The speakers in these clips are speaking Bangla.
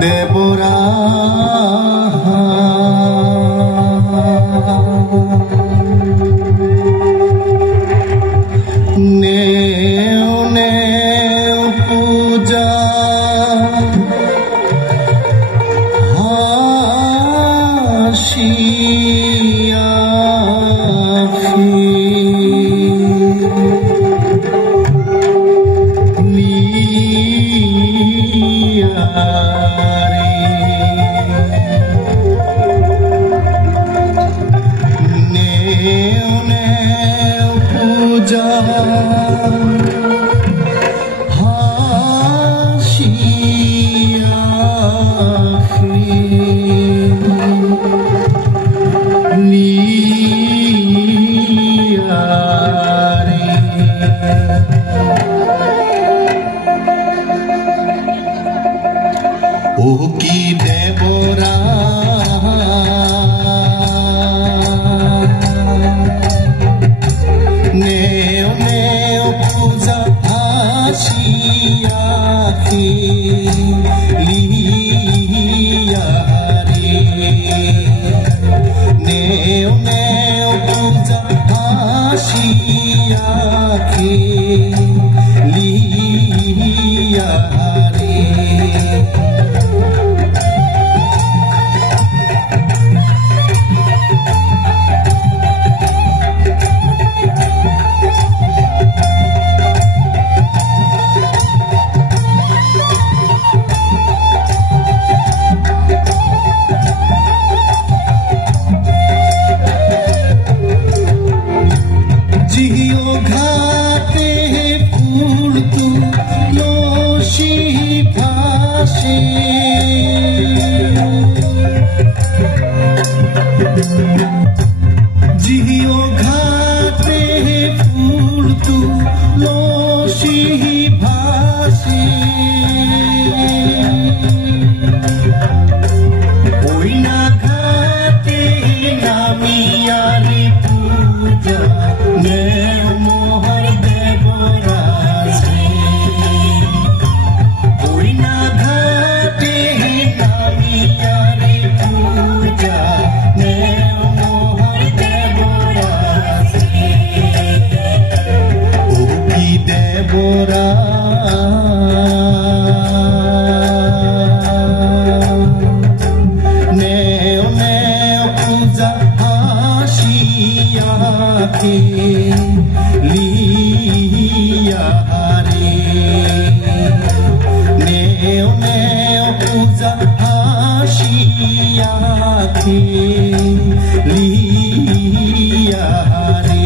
দেবরা নেও নেও পূজা হাসিয়া ও কি দেবরা নেও নেও পূজা হাসিয়া লিয়া রে নেও নেও পূজা হাসিয়া লিয়া রে जियो घाटे फूल तू लोशी भाषे जियो घाटे फूल तू लोशी भाषे ओई ना घाटे नामिया रे पूजा নেও মোহর দেবরাজে ওই না ঘাটে নামিয়া রে পূজা নেও মোহর দেবরাজে ও কি দেবরা নেও নেও পূজা হাসিয়া লিয়া রে নেও নেও পূজা হাসিয়া লিয়া রে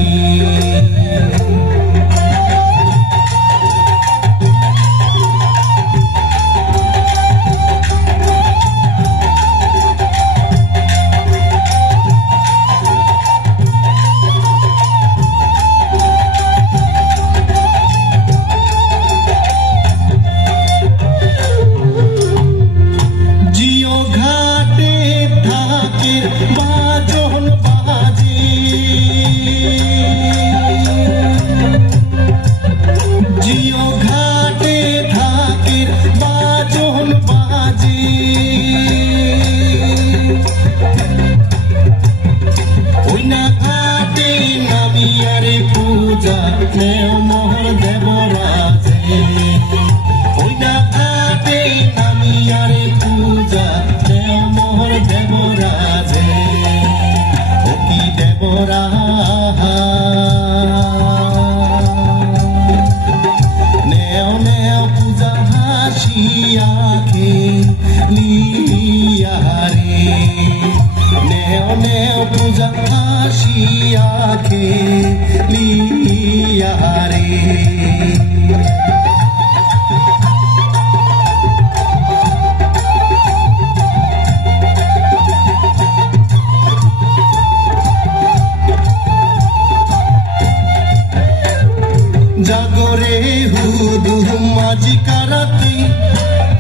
হুদুম মাঝি কারাতি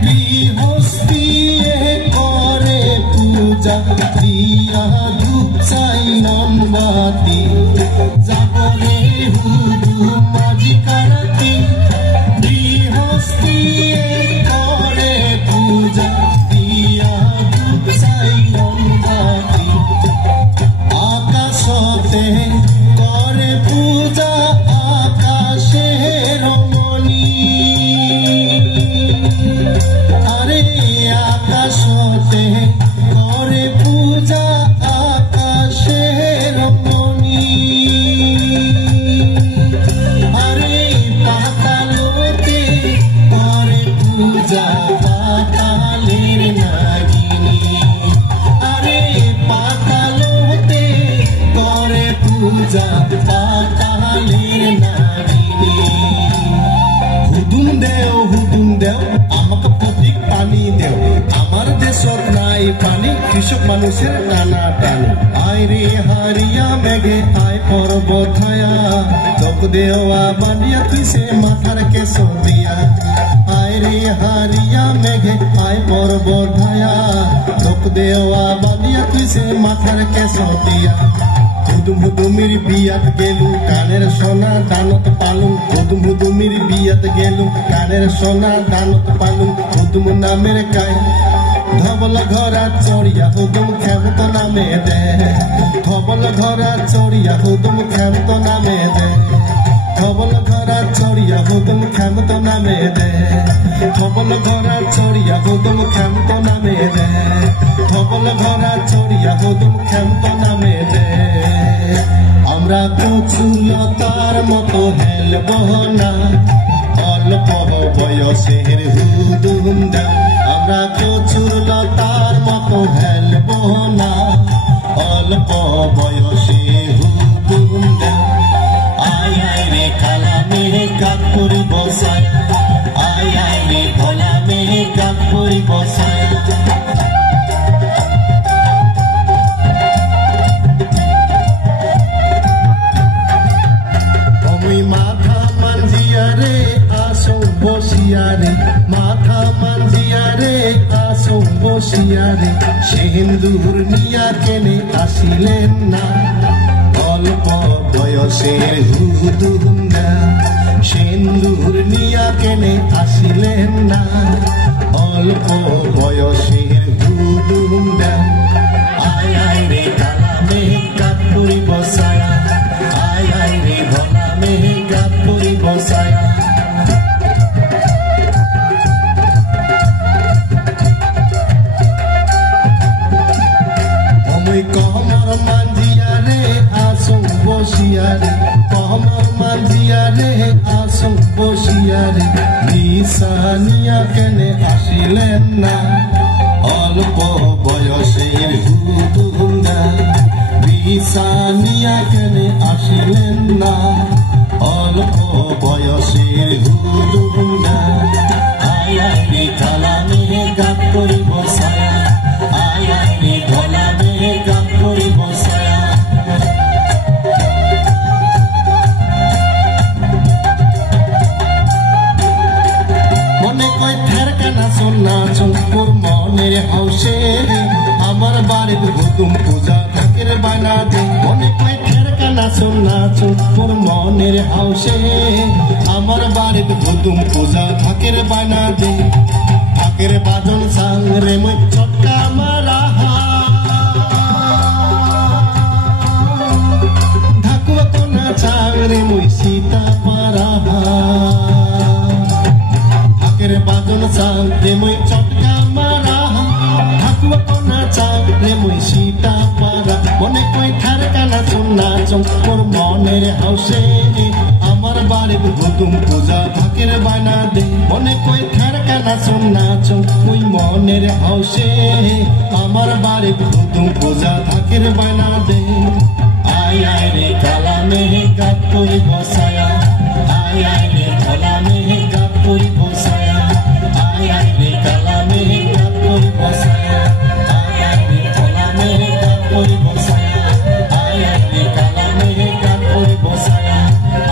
গৃহস্থিয়ে করে পূজা দিয়া ধূপ চাই নম্বাতি যাবরে হুদুম মাঝি কারাতি গৃহস্থিয়ে করে পূজা দিয়া ধূপ চাই নম্বাতি আকাশতে করে পূজা আকাশের মণি আরে আকাশতে করে পূজা আকাশের মণি আরে পাতালতে করে পূজা পাতালের নাগিনী আরে পাতালতে করে পূজা পাতালের নাগিনী হুদুম দেও আমাকে প্রতীক পানি দেও আমার দেশত নাই পানি কৃষক মানুষের নানা টানি আয় রে হারিয়া মেঘে আয় পর্বত ছায়া তোক দেওয়া বানিয়া তুইসে মাথার কেশ দিয়া আয় রে হারিয়া মেঘে আয় পর্বত ছায়া তোক দেওয়া বানিয়া তুইসে মাথার কেশ দিয়া হুদুমির বিয়াত গেলু কানের সোনা দানত পালুম হুদুমির বিয়াত গেলু কানের সোনা দানত পালুম হুদুম নামের কায় ধবল ঘরা চড়িয়া হুদুম খেমত নামে দে ধবল ঘরা চড়িয়া হুদুম খেমত নামে দে ধবল ঘরা চড়িয়া হুদুম খেমত নামে দে ধবল ঘরা চড়িয়া হুদুম খেমত নামে দে ধবল ঘরা চড়িয়া হুদুম খেমত নামে দে আমরা কচুলতার মতো হেলব না অল্প বয়সের হুদুম দা আমরা কচুলতার মতো হেলব না অল্প বয়সে হুদুম দা আয় আয় রে কালা মেঘে কাক করি বসায় আয় আয় রে ভোলা মেঘে কাক করি বসায় মাথা মানজিয়া রে আসো বসিয়া রে মাথা মানজিয়া রে আসো বসিয়া রে সিন্দুর নিয়া কেনে আসিলেন না অল্প বয়সের হুদুম দা সিন্দুর নিয়া কেনে আসিলেন না অল্প বয়সের হুদুম দা আয় আয় রে কালা মেঘ কাক করি বসায় আয় আয় রে ভোলা মেঘ কাক করি বসায় কমর মানজিয়া রে আসো বসিয়া রে কমর মানজিয়া রে আসো বসিয়া রে নিশানিয়া কেনে আসিলেন না অল্প বয়সের হুদুম দা নিশানিয়া কেনে আসিলেন না অল্প বয়সের হুদুম দা আয় আয় রে কালা মেঘে কাক করি বসায় আয় আয় রে ভোলা মেঘে কাক করি বসায় মনে কয় ফেরকানা সোনা চোর মনের হাউসে আমার বাড়ির হুদুম পূজা থাকের বানা দে মনে কয় ফেরকানা সোনা চোর মনের হাউসে আমার বাড়ির হুদুম পূজা থাকের বানা দে থাকের বাজন সাংরে মই ছটকা মারা ঢাকুয়া কোনা চাংরে মই সীতা পারা থাকের বাজন সাংরে মই ছটকা মারা ঢাকুয়া কোনা চাংরে মই সীতা পারা মনে কয় ঠারকানা সোনা চোর মনের হাউসে আমার বাড়ির হুদুম পূজা থাকের বানা দে মনে কয় ঠারকানা সোনা চোর মনের হাউসে আমার বাড়ির হুদুম পূজা থাকের বানা দে আয় আয় রে কালা মেঘে কাক করি বসায় আয় আয় রে ভোলা মেঘে কাক করি বসায় আয় আয় রে কালা মেঘে কাক করি বসায় আয় আয় রে ভোলা মেঘে কাক করি বসায় আয় আয় রে কালা মেঘে কাক করি বসায়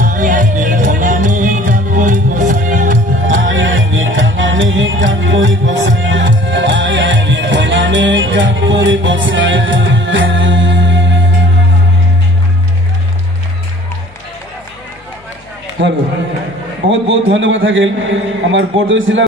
আয় আয় রে ভোলা মেঘে কাক করি জায়গা করে বসায় बहुत बहुत धन्यवाद थाकिल आमार बरदৈ जिला